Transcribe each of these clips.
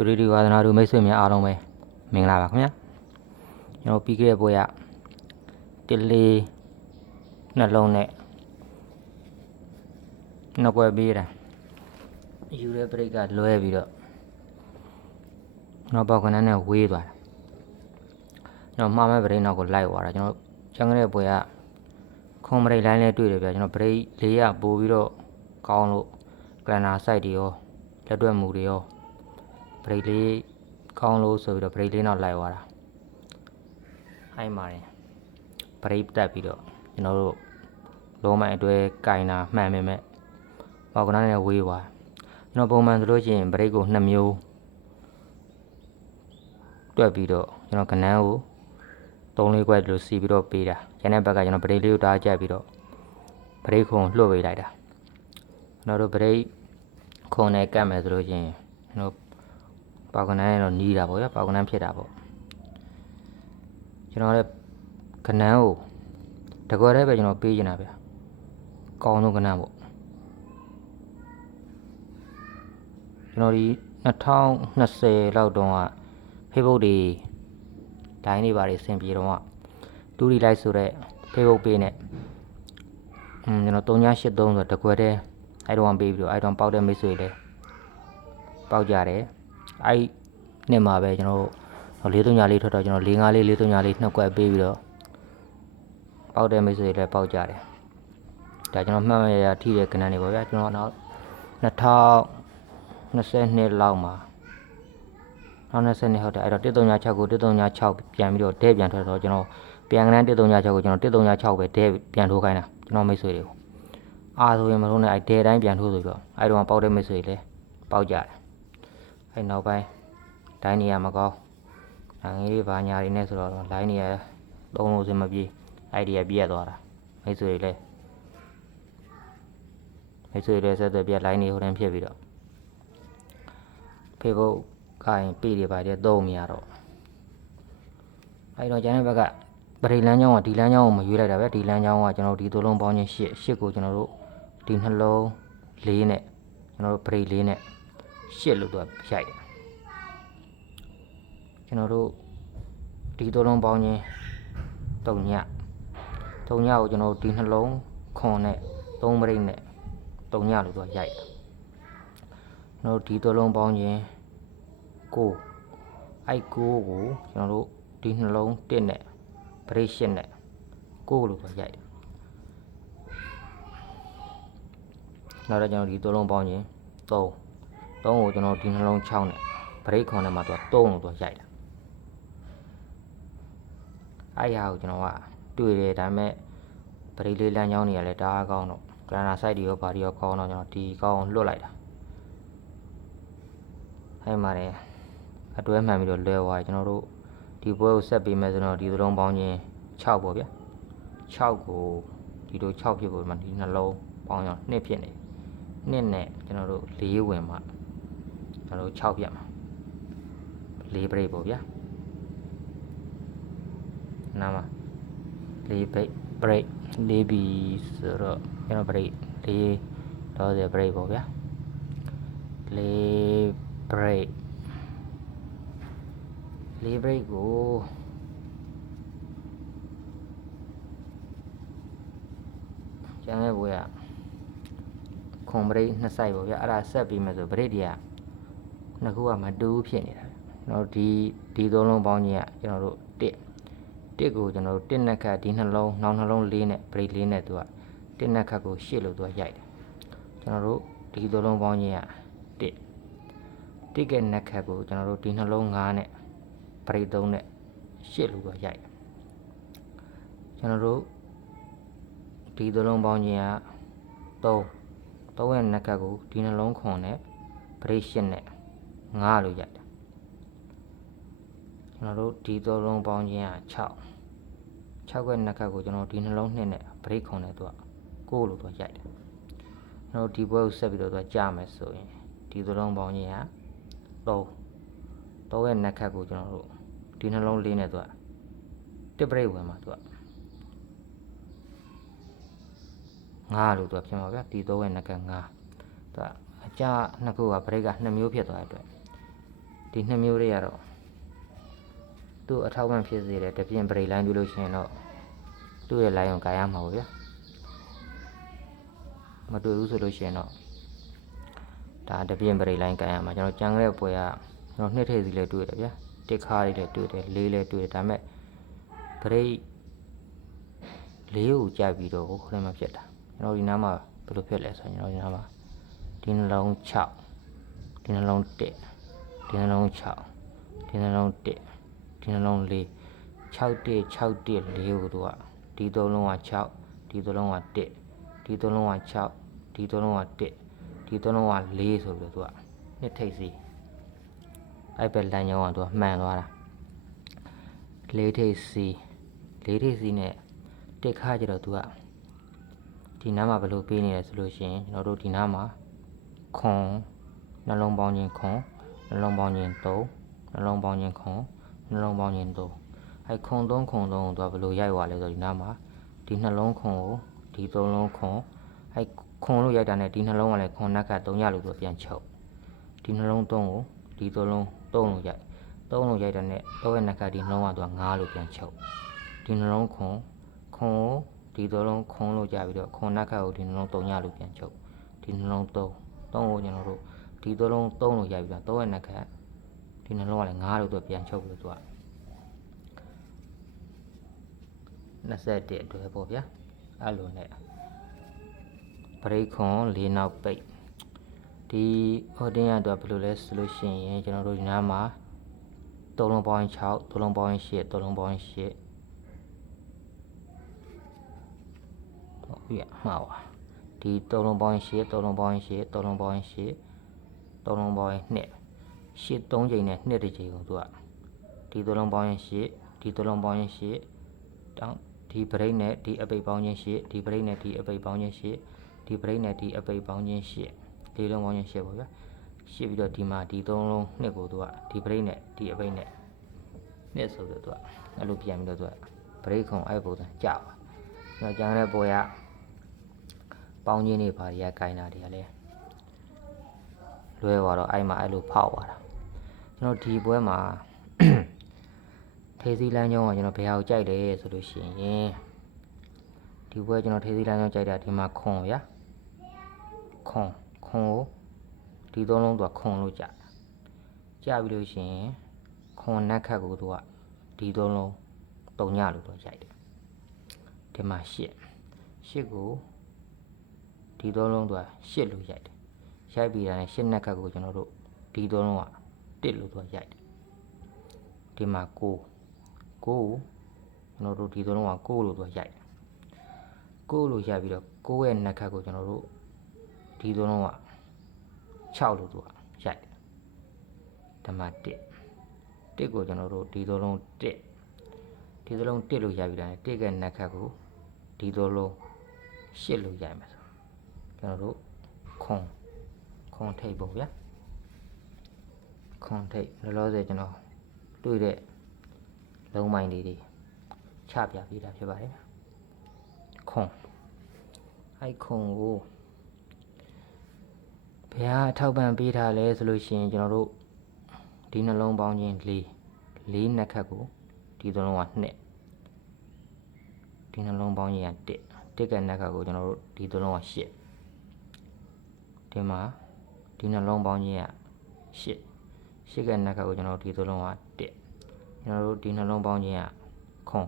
သူတို့ဒီဝါသနာတို့မိတ်ဆွေများအားလုံးပဲမင်္ဂလာပါခင်ဗျာကျွန်တော်ပြီးခဲ့တဲ့ပွဲကတစ်လေးနှလုံးနဲ့နှစ်ပွဲပေးတာယူတဲ့ပရိတ်ကလွဲပြီးတော့နောက်ပေါက်ကနန်းနဲ့ဝေးသွားတာကျွန်တော်မှားမဲ့ပရိတ်နောက်ကိုလိုက်သွားတာကျွန်တော်ကျန်ခဲ့တဲ့ပွဲကခုံပရိတ်လိုင်းလဲတွေ့တယ်ဗျာကျွန်တော်ပရိတ်လေးရပို့ပြီးတော့ကောင်းလို့ကလန်နာစိုက်တွေရောလက်တွက်မှုတွေရောပရိတ်လေးကောင်းလို့ဆိုပြီးတော့ပရိတ်လေးနောက်လိုက်သွားတာအဲ့မှာရင်ပရိတ်တက်ပြီးတော့ကျွန်တော်တို့လုံးမိုင်အတွဲကင်တာမှန်ပေမဲ့ပေါက်ကနန်းနဲ့ဝေးသွားကျွန်တော်ပုံမှန်ဆိုလို့ရှိရင်ပရိတ်ကို2မျိုးတွက်ပြီးတော့ကျွန်တော်ကနန်းကို3-4ခွက်လို့စီပြီးတော့ပေးတာကျန်တဲ့ဘက်ကကျွန်တော်ပရိတ်လေးကိုတားကြပြီးတော့ပရိတ်ခုံလွှတ်ပေးလိုက်တာကျွန်တော်တို့ပရိတ်ခုံနဲ့ကတ်မယ်ဆိုလို့ရှိရင်ကျွန်တော်ပေါက်ကနန်းနဲ့တော့နီးတာပေါ့ဗျာပေါက်ကနန်းဖြစ်တာပေါ့ကျွန်တော်လည်းကနန်းကိုတကွက်တည်းပဲကျွန်တော်ပေးချင်တာဗျာကောင်းဆုံးကနန်းပေါ့ကျွန်တော်ဒီ2020လောက်တုန်းက Facebook တွေဒိုင်းတွေပါတွေဆင်ပြေတော့ကတူရီလိုက်ဆိုတဲ့ Facebook page နဲ့ကျွန်တော်3983ဆိုတကွက်တည်းအဲ့တော့ပေးပြီးတော့အဲ့တော့ပေါက်တဲ့မိတ်ဆွေတွေပေါက်ကြတယ်အဲ့နှစ်မှာပဲကျွန်တော်434ထွက်တော့ကျွန်တော်454 434နှစ်ကွက်ပေးပြီးတော့ပေါက်တဲ့မိတ်ဆွေတွေလည်းပေါက်ကြတယ်ဒါကျွန်တော်မှတ်ရရထိတဲ့ကဏ္ဍတွေပေါ့ဗျာကျွန်တော်နောက်2022လောက်မှာ2020ဟုတ်တယ်အဲ့တော့136ကို136ပြန်ပြီးတော့ဒဲပြန်ထွက်တော့ကျွန်တော်ပြန်ကဏ္ဍ136ကိုကျွန်တော်136ပဲဒဲပြန်ထိုးခိုင်းတာကျွန်တော်မိတ်ဆွေတွေကိုအားဆိုရင်မလို့နဲ့အဲ့ဒဲတိုင်းပြန်ထိုးဆိုပြီးတော့အဲ့တော့ပေါက်တဲ့မိတ်ဆွေတွေလည်းပေါက်ကြတယ်အဲ့နောက်ပိုင်းဒိုင်းနေရမကောင်းငေးလေးဘာညာတွေနဲ့ဆိုတော့လိုင်းနေရသုံးလို့စမပြေအဲ့ဒီကပြက်သွားတာမိတ်ဆွေတွေလည်းဆက်သွယ်ပြက်လိုင်းနေဟိုတန်းဖြစ်ပြီးတော့ Facebook ကိုင်ပေတွေပါတဲ့သုံးမရတော့အဲ့တော့ကျန်တဲ့ဘက်ကပရိလန်းချောင်းကဒီလန်းချောင်းကိုမရွေးလိုက်တာပဲဒီလန်းချောင်းကကျွန်တော်ဒီသုံးလုံးပေါင်းချင်း8ကိုကျွန်တော်တို့ဒီနှလုံး4နဲ့ကျွန်တော်တို့ပရိ4နဲ့8လို့သူကရိုက်တယ်ကျွန်တော်တို့ဒီသုံးလုံးပေါင်းချင်း3ညကိုကျွန်တော်တို့ဒီနှလုံးခွန်နဲ့3ပရိနဲ့3ညလို့သူကရိုက်တယ်ကျွန်တော်တို့ဒီသုံးလုံးပေါင်းချင်း9အဲ့9ကိုကျွန်တော်တို့ဒီနှလုံး1နဲ့ပရိ8နဲ့9လို့သူရိုက်တယ်နောက်တော့ကျွန်တော်ဒီသုံးလုံးပေါင်းချင်း3ကိုကျွန်တော်ဒီနှလုံး6နဲ့ပရိခွန်နဲ့မှာသူက3လို့သူရိုက်တယ်အဲ့ဟာကိုကျွန်တော်ကတွေ့တယ်ဒါပေမဲ့ပရိလေးလမ်းကြောင်းတွေကလည်းတအားကောင်းတော့ကလန်နာစိုက်တွေရောဘာတွေရောကောင်းတော့ကျွန်တော်ဒီကောင်းလွတ်လိုက်တာအဲ့မှာလည်းအတွဲမှန်ပြီးတော့လွဲသွားကျွန်တော်တို့ဒီပွဲကိုဆက်ပေးမယ်ဆိုတော့ဒီသလုံးပေါင်းချင်း6ပေါ့ဗျာ6ကိုဒီလို6ဖြစ်ဖို့ဒီမှာဒီနှလုံးပေါင်းအောင်2ဖြစ်နေ2နဲ့ကျွန်တော်တို့4ဝင်မှကျွန်တော်တို့6ပြတ်မှာ4 break ပေါ့ဗျာနားမှာ4 break 4 bi ဆိုတော့ကျွန်တော် break 4တော့c'est break ပေါ့ဗျာ4 break ကိုကျန်တဲ့ဘွေကခွန်ပရိတ်2ဆိုင်ပေါ့ဗျာအဲ့ဒါဆက်ပြီးမယ်ဆိုပရိတ်တွေကနှစ်ခုကမတူဖြစ်နေတာကျွန်တော်ဒီသုံးလုံးပေါင်းကြီးကကျွန်တော်တို့1ကိုကျွန်တော်တို့1နှစ်ခတ်ဒီနှလုံးနောက်နှလုံး4နဲ့ပရိတ်4နဲ့သူက1နှစ်ခတ်ကို8လို့သူကရိုက်တယ်ကျွန်တော်တို့ဒီသုံးလုံးပေါင်းကြီးက1ကနှစ်ခတ်ကိုကျွန်တော်တို့ဒီနှလုံး5နဲ့ပရိတ်3နဲ့8လို့သူကရိုက်တယ်ကျွန်တော်တို့ဒီသုံးလုံးပေါင်းကြီးက3ရဲ့နှစ်ခတ်ကိုဒီနှလုံးခွန်နဲ့ပရိတ်8နဲ့5လို့ရိုက်တယ်ကျွန်တော်တို့ဒီသုံးလုံးပေါင်းချင်းက6ရဲ့နှစ်ခတ်ကိုကျွန်တော်ဒီနှလုံး2နဲ့ပရိတ်ခွန်နဲ့သူက9လို့သူရိုက်တယ်ကျွန်တော်ဒီဘွဲကိုဆက်ပြီးတော့သူကြာမယ်ဆိုရင်ဒီသုံးလုံးပေါင်းချင်းက3ရဲ့နှစ်ခတ်ကိုကျွန်တော်တို့ဒီနှလုံး4နဲ့သူက1ပရိတ်ဝင်မှာသူက5လို့သူဖြစ်မှာဗျာဒီ3ရဲ့နှစ်ခတ်5သူကအကြနှစ်ခုကပရိတ်က2မျိုးဖြစ်သွားတဲ့အတွက် ဒီနှစ်မျိုးတွေကတော့သူ့အထောက်ပံ့ဖြစ်စေတယ်တပြင်ပရိတ်လိုင်းပြုလို့ရှိရင်တော့သူ့ရဲ့လိုင်းကိုကာရမှာပေါ့ဗျာမတွေ့ဘူးဆိုလို့ရှိရင်တော့ဒါတပြင်ပရိတ်လိုင်းကာရမှာကျွန်တော်ကြံခဲ့တဲ့ပွဲကကျွန်တော်နှစ်ထည့်စီလည်းတွေ့တယ်ဗျာတစ်ခါလေးလည်းတွေ့တယ်လေးလည်းတွေ့တယ်ဒါပေမဲ့ပရိတ်လေးကိုကြိုက်ပြီးတော့ခရမ်းမဖြစ်တာကျွန်တော်ဒီနားမှာဘယ်လိုဖြစ်လဲဆိုရင်ကျွန်တော်ဒီနားမှာဒီနှလုံး6ဒီနှလုံး1ဒီနှလုံး6ဒီနှလုံး1ဒီနှလုံး4 6 1 6 1 4ကိုသူကဒီသုံးလုံးက6ဒီသုံးလုံးက1ဒီသုံးလုံးက6ဒီသုံးလုံးက1ဒီသုံးလုံးက4ဆိုပြီးတော့သူကနှစ်ထိပ်စီအဲ့ပဲလမ်းကြောင်းကသူကမှန်သွားတာ4ထိပ်စီ4ထိပ်စီနဲ့တစ်ခါကျတော့သူကဒီနားမှာဘယ်လိုပေးနေလဲဆိုလို့ရှိရင်ကျွန်တော်တို့ဒီနားမှာခွန်နှလုံးပေါင်းခြင်းခွန်နှလုံးပေါင်းခြင်း3နှလုံးပေါင်းခြင်းခွန်နှလုံးပေါင်းခြင်း3အဲ့ခွန်3ခွန်3ကိုသူကဘယ်လိုရိုက်သွားလဲဆိုတော့ဒီနားမှာဒီနှလုံးခွန်ကိုဒီ3လုံးခွန်အဲ့ခွန်လို့ရိုက်တာနဲ့ဒီနှလုံးကလည်းခွန်နှက်က3ရလို့သူပြန်ချုပ်ဒီနှလုံး3ကိုဒီ3လုံး3လို့ရိုက်3လို့ရိုက်တာနဲ့3ရဲ့နှက်ကဒီနှလုံးကသူက9လို့ပြန်ချုပ်ဒီနှလုံးခွန်ကိုဒီ3လုံးခွန်လို့ကြပြီးတော့ခွန်နှက်ကကိုဒီနှလုံး3ရလို့ပြန်ချုပ်ဒီနှလုံး3ကိုကျွန်တော်တို့ဒီ3လုံး3လို့ရိုက်ပြီးတော့3ရဲ့နှက်ကဒီနှလုံးကလည်း9လို့သူပြန်ချုပ်ပြီးတော့သူက21အတွဲပေါ့ဗျာအဲ့လိုနဲ့ပရိခွန်၄နောက်ပိတ်ဒီဟိုတင်းရတော့ဘယ်လိုလဲဆိုလို့ရှိရင်ကျွန်တော်တို့ဒီနားမှာ3လုံးပေါင်း6 3လုံးပေါင်း8 3လုံးပေါင်း8ဟုတ်ပြီမှားပါဒီ3လုံးပေါင်း8 3လုံးပေါင်း8 3လုံးပေါင်း8 3လုံးပေါင်း2 8 3ချိန်နဲ့2တစ်ချိန်ကိုသူကဒီ3လုံးပေါင်း8ဒီ3လုံးပေါင်း8တောင်းဒီပရိတ်နဲ့ဒီအပိတ်ပေါင်းခြင်း8ဒီပရိတ်နဲ့ဒီအပိတ်ပေါင်းခြင်း8ဒီပရိတ်နဲ့ဒီအပိတ်ပေါင်းခြင်း8လေးလုံးပေါင်းခြင်း8ပေါ့ဗျာ8ပြီးတော့ဒီမှာဒီ3လုံး2ကိုသူကဒီပရိတ်နဲ့ဒီအပိတ်နဲ့2ဆိုတော့သူကအဲ့လိုပြန်ပြီးတော့သူကပရိတ်ခုံအဲ့ပုံစံကြာပါတော့ကျန်တဲ့ပွဲကပေါင်းခြင်းတွေဘာတွေကကိုင်းတာတွေကလည်းလွဲသွားတော့အဲ့မှာအဲ့လိုဖောက်သွားတာကျွန်တော်ဒီပွဲမှာထေးစီလမ်းကြောင်းကကျွန်တော်ဘယ်ဟာကိုကြိုက်လဲဆိုလို့ရှိရင်ဒီပွဲကျွန်တော်ထေးစီလမ်းကြောင်းကြိုက်တာဒီမှာခွန်ဗျာခွန်ကိုဒီသုံးလုံးသူကခွန်လို့ကြာပြီးလို့ရှိရင်ခွန်နက်ခတ်ကိုသူကဒီသုံးလုံး3ညလို့တော့ရိုက်တယ်ဒီမှာ8ကိုဒီသုံးလုံးသူက8လို့ရိုက်တယ်ရိုက်ပြီးတာနဲ့8နက်ခတ်ကိုကျွန်တော်တို့ဒီသုံးလုံးက1လို့သူကရိုက်တယ်ဒီမှာ9ကျွန်တော်တို့ဒီသုံးလုံးက9လို့သူကရိုက်တယ်9လို့ရိုက်ပြီးတော့9ရဲ့နက်ခတ်ကိုကျွန်တော်တို့ဒီသုံးလုံးက6လို့သူကရိုက်တယ်ဒီမှာ1ကိုကျွန်တော်တို့ဒီသုံးလုံး1ဒီသုံးလုံး1လို့ရိုက်ပြီးတာနဲ့1ရဲ့နက်ခတ်ကိုဒီသုံးလုံး8လို့ရိုက်မယ်ဆိုကျွန်တော်တို့ခွန်ထိပ်ပေါ့ဗျာခွန်ထိပ်လောလောဆယ်ကျွန်တော်တွေ့တဲ့လုံးမိုင်းလေးတွေချပြပေးတာဖြစ်ပါတယ်ခွန်အဲ့ခွန်ကိုဘယ်ဟာအထောက်ပံ့ပေးထားလဲဆိုလို့ရှိရင်ကျွန်တော်တို့ဒီနှလုံးပေါင်းခြင်း4နှစ်ခတ်ကိုဒီနှလုံးက2ဒီနှလုံးပေါင်းခြင်းက1ကနှစ်ခတ်ကိုကျွန်တော်တို့ဒီနှလုံးက8ဒီမှာဒီနှလုံးပေါင်းခြင်းက8ကနှစ်ခတ်ကိုကျွန်တော်တို့ဒီနှလုံးက1ကျွန်တော်တို့ဒီနှလုံးပေါင်းခြင်းကခွန်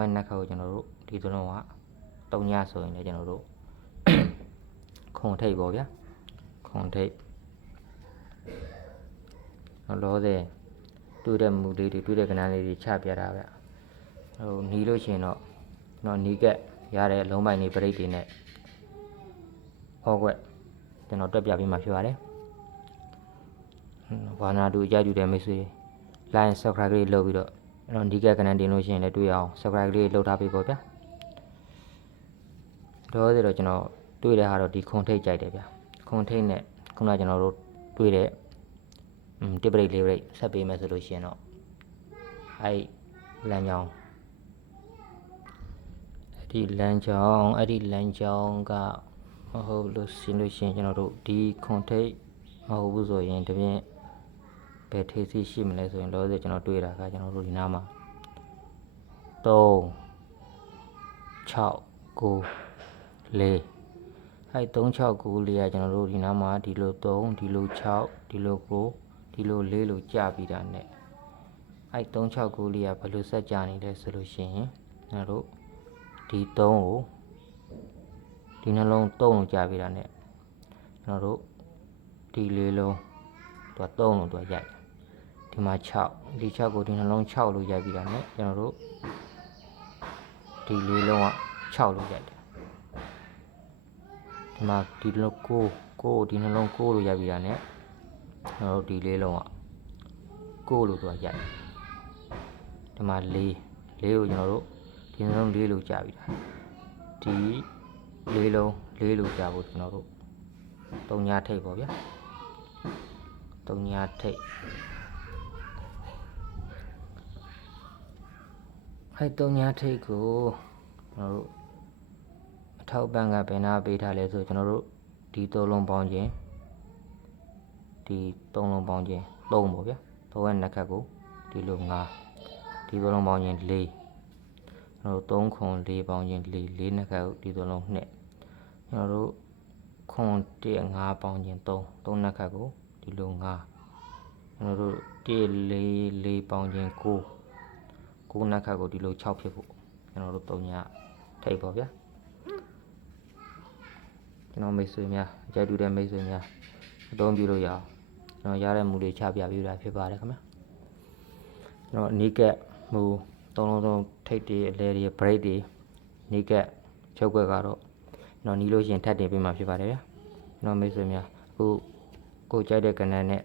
ရဲ့နှစ်ခတ်ကိုကျွန်တော်တို့ဒီနှလုံးက3ညဆိုရင်လည်းကျွန်တော်တို့ခွန်ထိပ်ပေါ့ဗျာခွန်ထိပ်လောဆယ်တွေ့တဲ့မူလေးတွေတွေ့တဲ့ကဏ္ဍလေးတွေချပြတာဗျဟိုနီးလို့ရှိရင်တော့ကျွန်တော်နီးကက်ရတဲ့လုံးပိုင်နေပရိတ်တွေနဲ့ဟောကွက်ကျွန်တော်တက်ပြပေးမှာဖြစ်ပါတယ်ဘာနာတူကြားကြည့်တဲ့မိတ်ဆွေ like subscribe လေးလုပ်ပြီးတော့အဲ့တော့နီးကက်ကဏ္ဍတင်လို့ရှိရင်လည်းတွေ့အောင် subscribe လေးလုပ်ထားပေးပေါ့ဗျာတော့ဆိုတော့ကျွန်တော်တွေ့တဲ့ဟာတော့ဒီခွန်ထိပ်ကြိုက်တယ်ဗျခွန်ထိပ်နဲ့ခုနကကျွန်တော်တို့တွေ့တဲ့တစ်ပရိတ်လေးပရိတ်ဆက်ပေးမယ်ဆိုလို့ရှိရင်တော့အဲ့လမ်းကြောင်းအဲ့ဒီလမ်းကြောင်းကမဟုတ်လို့ရှင်းလို့ရှိရင်ကျွန်တော်တို့ဒီခွန်ထိပ်မဟုတ်ဘူးဆိုရင်တပြင်း ဘယ်ထိပ်စီးရှိမလဲဆိုရင်လောဆယ်ကျွန်တော်တွေ့တာကကျွန်တော်တို့ဒီနားမှာ3 6 9 4အဲ့3 6 9 4ကကျွန်တော်တို့ဒီနားမှာဒီလို3ဒီလို6ဒီလို9ဒီလို4လို့ကြာပြီးတာ ਨੇ အဲ့3 6 9 4ကဘယ်လိုဆက်ကြာနေလဲဆိုလို့ရှိရင်ကျွန်တော်တို့ဒီ3ကိုဒီနှလုံး3လို့ကြာပြီးတာ ਨੇ ကျွန်တော်တို့ဒီ4လုံးသူက3လို့သူကရိုက်ဒီမှာ6ဒီ6ကိုဒီနှလုံး6လို့ရိုက်ပြီးတာ ਨੇ ကျွန်တော်တို့ဒီ4လုံးက6လို့ရိုက်တယ်ဒီမှာဒီလုံး9ဒီနှလုံး9လို့ရိုက်ပြီးတာ ਨੇ ကျွန်တော်တို့ဒီ4လုံးက9လို့သူကရိုက်ဒီမှာ4ကိုကျွန်တော်တို့ဒီနှလုံး4လို့ကြာပြီးတာဒီ4လုံး4လို့ကြာဖို့ကျွန်တော်တို့3ညာထိပ်ပေါ့ဗျာ3ညာထိပ်အဲ့3ညာထိပ်ကိုကျွန်တော်တို့အထောက်ပံ့ကဘယ်နာပေးထားလဲဆိုကျွန်တော်တို့ဒီ3လုံးပေါင်းခြင်းဒီ3လုံးပေါင်းခြင်း3ပေါ့ဗျာ3ရဲ့နှစ်ခတ်ကိုဒီလို5ဒီ3လုံးပေါင်းခြင်း4ကျွန်တော်တို့3ခွန်4ပေါင်းခြင်း4နှစ်ခတ်ကိုဒီ3လုံး2ကျွန်တော်တို့ခွန်1 5ပေါင်းခြင်း3နှစ်ခတ်ကိုဒီလို5ကျွန်တော်တို့1 4ပေါင်းခြင်း9နှစ်ခတ်ကိုဒီလို6ဖြစ်ဖို့ကျွန်တော်တို့3ညထိပ်ပေါ့ဗျာကျွန်တော်မိတ်ဆွေများကြိုက်တူတဲ့မိတ်ဆွေများအသုံးပြုလို့ရအောင်ကျွန်တော်ရတဲ့မူလေးချပြပေးတာဖြစ်ပါတယ်ခင်ဗျာကျွန်တော်အနီးကပ်မူ3လုံးစုံထိပ်တွေအလဲတွေ break တွေအနီးကပ်ချုပ်ကွက်ကတော့ကျွန်တော်နီးလို့ရှိရင်ထပ်တင်ပေးမှာဖြစ်ပါတယ်ဗျာကျွန်တော်မိတ်ဆွေများအခုကိုကြိုက်တဲ့ကဏ္ဍနဲ့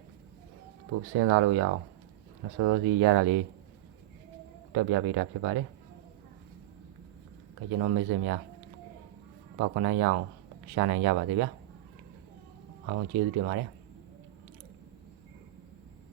ပို့စဉ်းစားလို့ရအောင်စောစောစီရတာလေးတက်ပြပေးတာဖြစ်ပါတယ်။ကျွန်တော်မိတ်ဆွေများပေါက်ခွန်နိုင်ရအောင်ရှာနိုင်ကြပါစေဗျာ။အားလုံးကျေးဇူးတင်ပါတယ်။